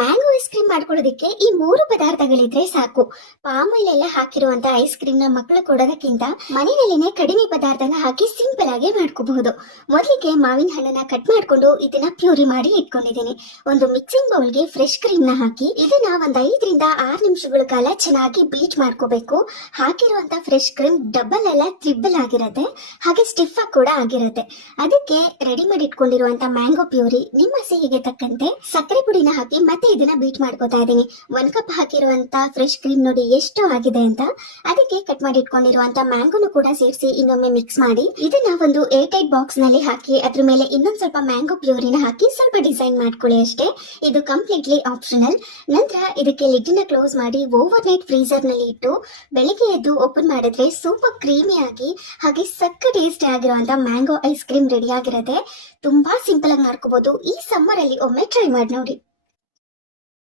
Mango ice cream ಮಾಡ್ಕೊಳ್ಳೋದಕ್ಕೆ ಈ 3 ಪದಾರ್ಥಗಳಿದ್ರೆ ಸಾಕು. ಪಾಮ್ ಆಯಿಲ್ ಎಲ್ಲ ಹಾಕಿರುವಂತ ಐಸ್ ಕ್ರೀಮ್ ನ ಮಕ್ಕಳು ಕೊಡೋದಕ್ಕಿಂತ ಮನೆಯಲ್ಲಿನೇ ಕಡಿಮೆ ಪದಾರ್ಥನ ಹಾಕಿ ಸಿಂಪಲ್ ಆಗಿ ಮಾಡ್ಕೋಬಹುದು. ಮೊದಲಿಗೆ ಮಾವಿನ ಹಣ್ಣನ್ನ ಕಟ್ ಮಾಡ್ಕೊಂಡು ಇದನ್ನ ಪ್ಯೂರಿ ಮಾಡಿ ಇಟ್ಕೊಂಡಿದ್ದೀನಿ. ಒಂದು ಮಿಕ್ಸಿಂಗ್ ಬೌಲ್ಗೆ ಫ್ರೆಶ್ ಕ್ರೀಮ್ ನ ಹಾಕಿ ಇದನ್ನ ಒಂದ್ 5 ರಿಂದ 6 ನಿಮಿಷಗಳ ಕಾಲ ಚೆನ್ನಾಗಿ ಬೀಟ್ ಮಾಡ್ಕೋಬೇಕು. ಹಾಕಿರುವಂತ ಫ್ರೆಶ್ ಕ್ರೀಮ್ ಡಬಲ್ ಅಲ್ಲ ಟ್ರಿಬಲ್ ಆಗಿರುತ್ತೆ, ಹಾಗೆ ಸ್ಟಿಫ್ ಆಗಿ ಕೂಡ ಆಗಿರುತ್ತೆ. ಅದಕ್ಕೆ ರೆಡಿ ಮಾಡಿ ಇಟ್ಕೊಂಡಿರುವಂತ ಮ್ಯಾಂಗೋ ಪ್ಯೂರಿ, ನಿಮ್ಮ ಸಿಹಿಗೆ ತಕ್ಕಂತೆ ಸಕ್ಕರೆ ಪುಡಿನ ಹಾಕಿ ಮತ್ತೆ ಇದನ್ನ ಬೀಟ್ ಮಾಡ್ಕೋತಾ ಇದ್ದೀನಿ. 1 ಕಪ್ ಹಾಕಿರುವಂತ ಫ್ರೆಶ್ ಕ್ರೀಮ್ ನೋಡಿ ಎಷ್ಟು ಆಗಿದೆ ಅಂತ. ಅದಕ್ಕೆ ಕಟ್ ಮಾಡಿ ಇಟ್ಕೊಂಡಿರುವಂತ ಮ್ಯಾಂಗೋನು ಕೂಡ ಸೇರಿಸಿ ಇನ್ನೊಮ್ಮೆ ಮಿಕ್ಸ್ ಮಾಡಿ ಇದನ್ನ ಒಂದು ಏರ್ಟೈಟ್ ಬಾಕ್ಸ್ ನಲ್ಲಿ ಹಾಕಿ ಅದ್ರ ಮೇಲೆ ಇನ್ನೊಂದ್ ಸ್ವಲ್ಪ ಮ್ಯಾಂಗೋ ಪ್ಯೂರಿನ ಹಾಕಿ ಸ್ವಲ್ಪ ಡಿಸೈನ್ ಮಾಡ್ಕೊಳ್ಳಿ ಅಷ್ಟೇ. ಇದು ಕಂಪ್ಲೀಟ್ಲಿ ಆಪ್ಷನಲ್. ನಂತರ ಇದಕ್ಕೆ ಲಿಡ್ನ ಕ್ಲೋಸ್ ಮಾಡಿ ಓವರ್ ನೈಟ್ ಫ್ರೀಜರ್ ನಲ್ಲಿ ಇಟ್ಟು ಬೆಳಿಗ್ಗೆ ಎದ್ದು ಓಪನ್ ಮಾಡಿದ್ರೆ ಸೂಪರ್ ಕ್ರೀಮಿ ಆಗಿ ಹಾಗೆ ಸಕ್ಕ ಟೇಸ್ಟಿ ಆಗಿರುವಂತ ಮ್ಯಾಂಗೋ ಐಸ್ ಕ್ರೀಮ್ ರೆಡಿ ಆಗಿರುತ್ತೆ. ತುಂಬಾ ಸಿಂಪಲ್ ಆಗಿ ಮಾಡ್ಕೋಬಹುದು. ಈ ಸಮ್ಮರ್ ಅಲ್ಲಿ ಒಮ್ಮೆ ಟ್ರೈ ಮಾಡಿ ನೋಡಿ.